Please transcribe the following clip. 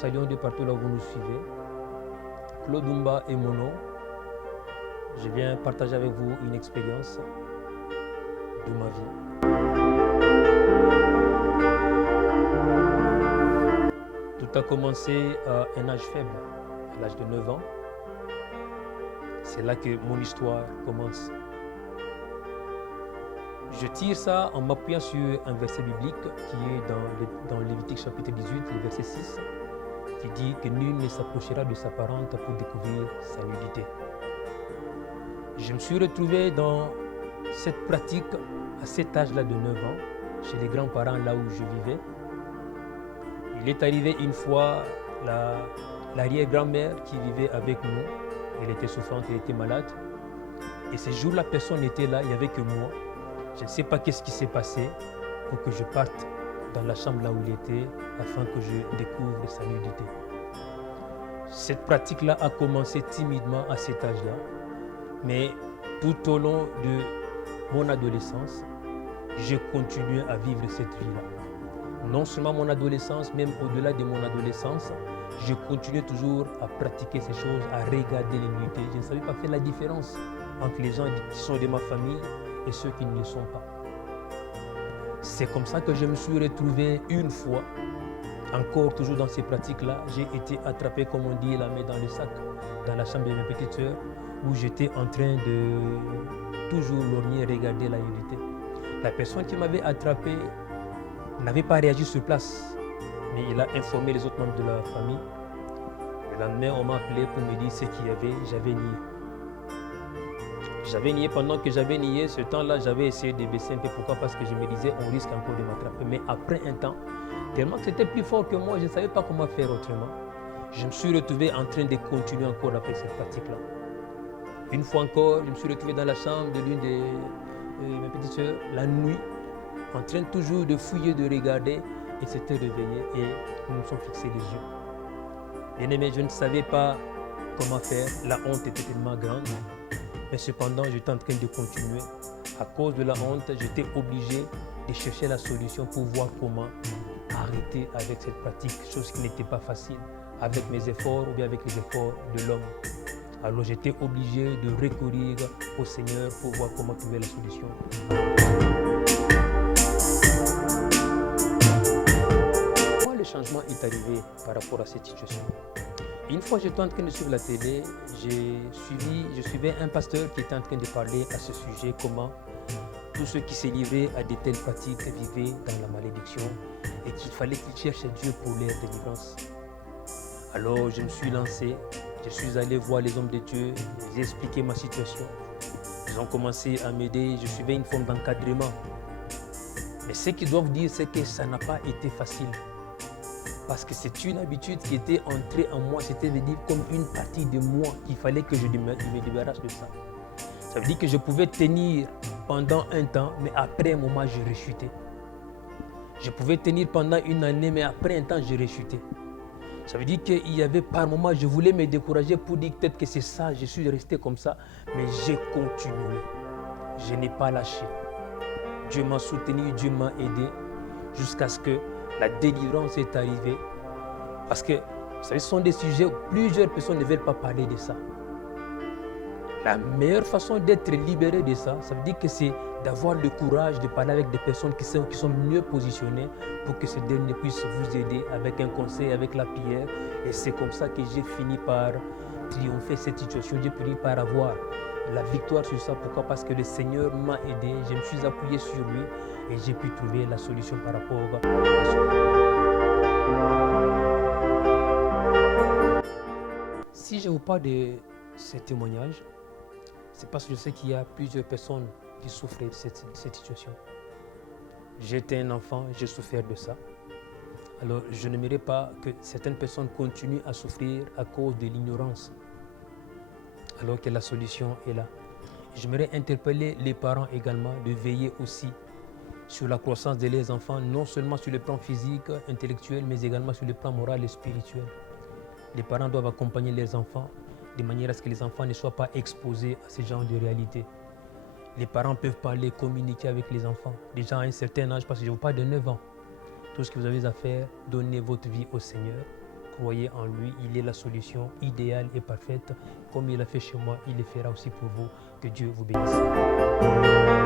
saluons de partout là où vous nous suivez. Claude Oumba est mon nom. Je viens partager avec vous une expérience de ma vie. Tout a commencé à un âge faible, à l'âge de 9 ans. C'est là que mon histoire commence. Je tire ça en m'appuyant sur un verset biblique qui est dans Lévitique chapitre 18, le verset 6, qui dit que nul ne s'approchera de sa parente pour découvrir sa nudité. Je me suis retrouvé dans cette pratique à cet âge-là de 9 ans, chez les grands-parents là où je vivais. Il est arrivé une fois l'arrière-grand-mère qui vivait avec nous. Elle était souffrante, elle était malade. Et ce jour-là, personne n'était là, il n'y avait que moi. Je ne sais pas qu'est-ce qui s'est passé pour que je parte dans la chambre là où il était afin que je découvre sa nudité. Cette pratique-là a commencé timidement à cet âge-là, mais tout au long de mon adolescence, j'ai continué à vivre cette vie-là. Non seulement mon adolescence, même au-delà de mon adolescence, je continuais toujours à pratiquer ces choses, à regarder les nudités. Je ne savais pas faire la différence entre les gens qui sont de ma famille et ceux qui ne le sont pas. C'est comme ça que je me suis retrouvé une fois, encore toujours dans ces pratiques-là, j'ai été attrapé, comme on dit, la main dans le sac, dans la chambre de mes petites sœurs, où j'étais en train de toujours lorgner, regarder la nudité. La personne qui m'avait attrapé n'avait pas réagi sur place, mais il a informé les autres membres de la famille. Le lendemain, on m'a appelé pour me dire ce qu'il y avait, j'avais nié. J'avais nié, pendant que j'avais nié, ce temps-là, j'avais essayé de baisser un peu. Pourquoi? Parce que je me disais, on risque encore de m'attraper. Mais après un temps, tellement que c'était plus fort que moi, je ne savais pas comment faire autrement. Je me suis retrouvé en train de continuer encore avec cette pratique-là. Une fois encore, je me suis retrouvé dans la chambre de l'une de mes petites sœurs, la nuit, en train toujours de fouiller, de regarder, et s'était réveillé et nous nous sommes fixés les yeux. Bien aimé, je ne savais pas comment faire, la honte était tellement grande, mais cependant j'étais en train de continuer. À cause de la honte, j'étais obligé de chercher la solution pour voir comment arrêter avec cette pratique, chose qui n'était pas facile, avec mes efforts ou bien avec les efforts de l'homme. Alors j'étais obligé de recourir au Seigneur pour voir comment trouver la solution. Le changement est arrivé par rapport à cette situation. Une fois, j'étais en train de suivre la télé, je suivais un pasteur qui était en train de parler à ce sujet, comment tous ceux qui se livraient à de telles pratiques vivaient dans la malédiction et qu'il fallait qu'ils cherchent Dieu pour leur délivrance. Alors, je me suis lancé, je suis allé voir les hommes de Dieu, j'ai expliqué ma situation. Ils ont commencé à m'aider, je suivais une forme d'encadrement. Mais ce qu'ils doivent dire, c'est que ça n'a pas été facile. Parce que c'est une habitude qui était entrée en moi, c'était comme une partie de moi qu'il fallait que je me débarrasse de ça. Ça veut dire que je pouvais tenir pendant un temps, mais après un moment, je rechutais. Je pouvais tenir pendant une année, mais après un temps, je rechutais. Ça veut dire qu'il y avait par moments, je voulais me décourager pour dire peut-être que c'est ça, je suis resté comme ça, mais j'ai continué. Je n'ai pas lâché. Dieu m'a soutenu, Dieu m'a aidé jusqu'à ce que la délivrance est arrivée. Parce que, vous savez, ce sont des sujets où plusieurs personnes ne veulent pas parler de ça. La meilleure façon d'être libéré de ça, ça veut dire que c'est d'avoir le courage de parler avec des personnes qui sont mieux positionnées pour que ces derniers puissent vous aider avec un conseil, avec la prière. Et c'est comme ça que j'ai fini par triompher cette situation. J'ai fini par avoir la victoire sur ça. Pourquoi? Parce que le Seigneur m'a aidé, je me suis appuyé sur lui et j'ai pu trouver la solution par rapport à ça. Si je vous parle de ces témoignages, c'est parce que je sais qu'il y a plusieurs personnes qui souffraient de cette situation. J'étais un enfant, j'ai souffert de ça. Alors je n'aimerais pas que certaines personnes continuent à souffrir à cause de l'ignorance, alors que la solution est là. J'aimerais interpeller les parents également de veiller aussi sur la croissance de leurs enfants, non seulement sur le plan physique, intellectuel, mais également sur le plan moral et spirituel. Les parents doivent accompagner leurs enfants de manière à ce que les enfants ne soient pas exposés à ce genre de réalité. Les parents peuvent parler, communiquer avec les enfants, déjà à un certain âge, parce que je vous parle de 9 ans. Tout ce que vous avez à faire, donnez votre vie au Seigneur, croyez en lui, il est la solution idéale et parfaite. Comme il a fait chez moi, il le fera aussi pour vous. Que Dieu vous bénisse.